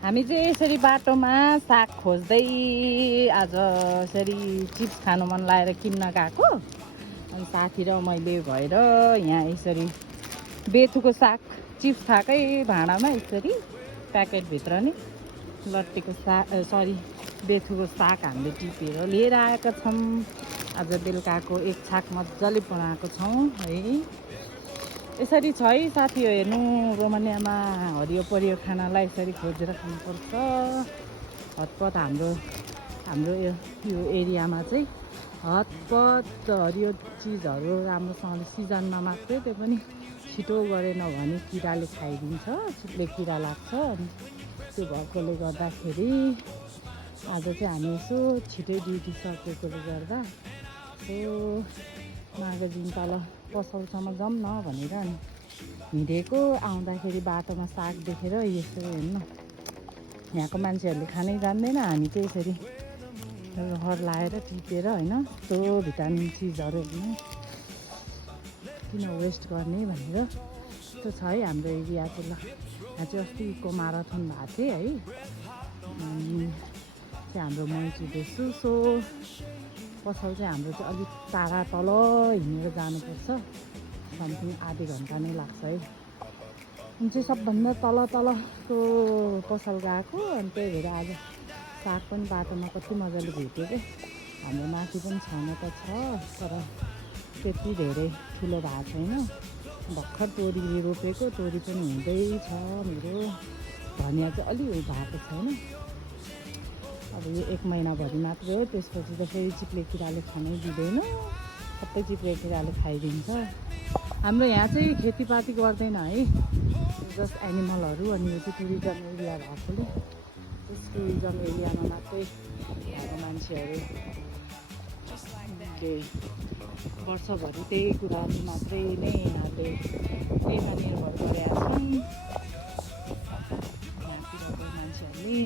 हामी चाहिँ यसरी बाटोमा साग खोज्दै आज यसरी चिप्स खानु मन लागेर किन्न गएको। अनि साथी र मैले भएर यहाँ यसरी बेथुको साग चिप्स खाएकै भाँडामा यसरी प्याकेटभित्र नि लट्टेको साग बेथुको साग हामीले टिपेर लिएर आएका छौँ। आज बेलुकाको एक छाक मजाले बनाएको छौँ है। यसरी छ है साथी हेर्नु, रोमानियामा हरियो परियो खानालाई यसरी खोजेर खानुपर्छ। हतपत हाम्रो यो एरियामा चाहिँ हतपत हरियो चिजहरू राम्रोसँगले सिजनमा मात्रै, त्यो पनि छिटो गरेन भने किराले खाइदिन्छ, चिप्ले किरा लाग्छ। अनि त्यो भएकोले गर्दाखेरि आज चाहिँ हामी यसो छिटै ड्युटी सकेकोले गर्दा यसो मागजिन तल पसलसम्म जाउँ न भनेर नि हिँडेको। आउँदाखेरि बाटोमा साग देखेर यसो हेर्नु, यहाँको मान्छेहरूले खानै जान्दैन, हामी चाहिँ यसरी रहर लाएर टिपेर होइन यस्तो भिटामिन चिजहरू हेर्नु किन वेस्ट गर्ने भनेर यस्तो छ है हाम्रो एरिया चाहिँ। ल यहाँ चाहिँ अस्तिको माराथन भएको थियो है, चाहिँ हाम्रो मैचुँदैछु। सो पसल चाहिँ हाम्रो चाहिँ अलिक टाढा तल हिँडेर जानुपर्छ, समथिङ आधी घन्टा नै लाग्छ है। अनि चाहिँ सबभन्दा तलको पसल गएको। अनि त्यही भएर आज साग पनि बाटोमा कति मजाले भेट्यो क्या। हाम्रो माथि पनि छन त छ, तर त्यति धेरै ठुलो भएको छैन। भर्खर तोरी रोपेको, तोरी पनि हुँदैछ मेरो। धनिया चाहिँ अलि भएको छैन, अब यो 1 महिनाभरि मात्रै हो, त्यसपछि त फेरि चिप्ले किराले खानै दिँदैन, सबै चिप्ले किराले खाइदिन्छ। हाम्रो यहाँ चाहिँ खेतीपाती गर्दैन है, जस्ट एनिमलहरू। अनि यो चाहिँ टुरिज्म एरिया भएकोले त्यस टुरिज्म एरियामा मात्रै हाम्रो मान्छेहरू वर्षभरि त्यही कुराहरू मात्रै नै यहाँले त्यहीमा निर्भर गरेका छन्। यहाँतिरको मान्छेहरूले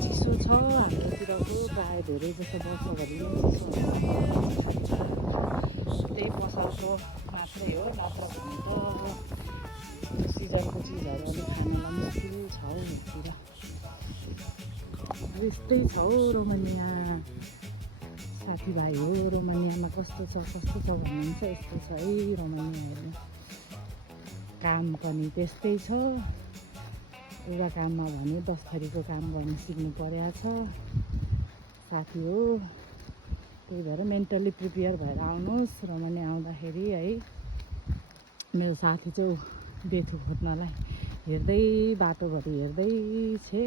चिसो छ हाम्रोतिरको प्रायः धेरै जस्तो वर्षभरि नै चिसो हुन्छ। त्यही पसलको मात्रै हो, नत्र भने त सिजनको चिजहरू अलिक खानलाई मुस्किल छ हौ यहाँतिर। यस्तै छ हौ रोमानिया साथीभाइ हो। रोमानियामा कस्तो छ भन्नुहुन्छ, यस्तो छ है रोमानियाहरू। काम पनि त्यस्तै छ, एउटा काममा भने 10 थरीको काम गर्न सिक्नु परेको छ साथी हो। त्यही भएर मेन्टली प्रिपेयर भएर आउनुहोस् रोमानिया आउँदाखेरि है। मेरो साथी चाहिँ बेथु खोज्नलाई हेर्दै बाटोभरि हेर्दै छे।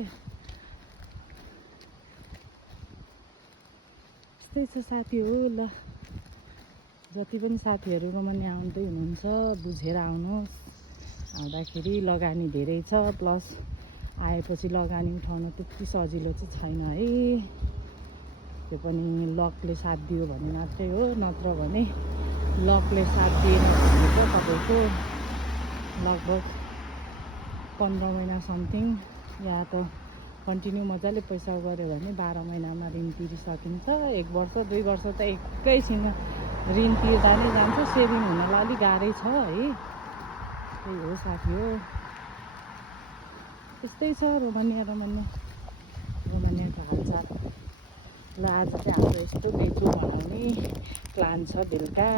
त्यस्तै छ साथी हो। ल जति पनि साथीहरू रोमानिया आउँदै हुनुहुन्छ बुझेर आउनुहोस्। आउँदाखेरि लगानी धेरै छ, प्लस आएपछि लगानी उठाउन त्यति सजिलो चाहिँ छैन है। त्यो पनि लकले साथ दियो भने मात्रै हो, नत्र भने लकले साथ दिएन भने चाहिँ तपाईँको लगभग 15 महिना समथिङ, या त कन्टिन्यू मजाले पैसा गऱ्यो भने 12 महिनामा ऋण तिरिसकिन्छ। 1 वर्ष 2 वर्ष त एकैछिनमा ऋण तिर्दा नै जान्छ। सेभिङ हुनलाई अलिक गाह्रै छ है। त्यही हो साथी हो, त्यस्तै छ रोमानियाको हालचाल। ल आज चाहिँ हाम्रो यस्तो बेचु बनाउने प्लान छ बेलुका।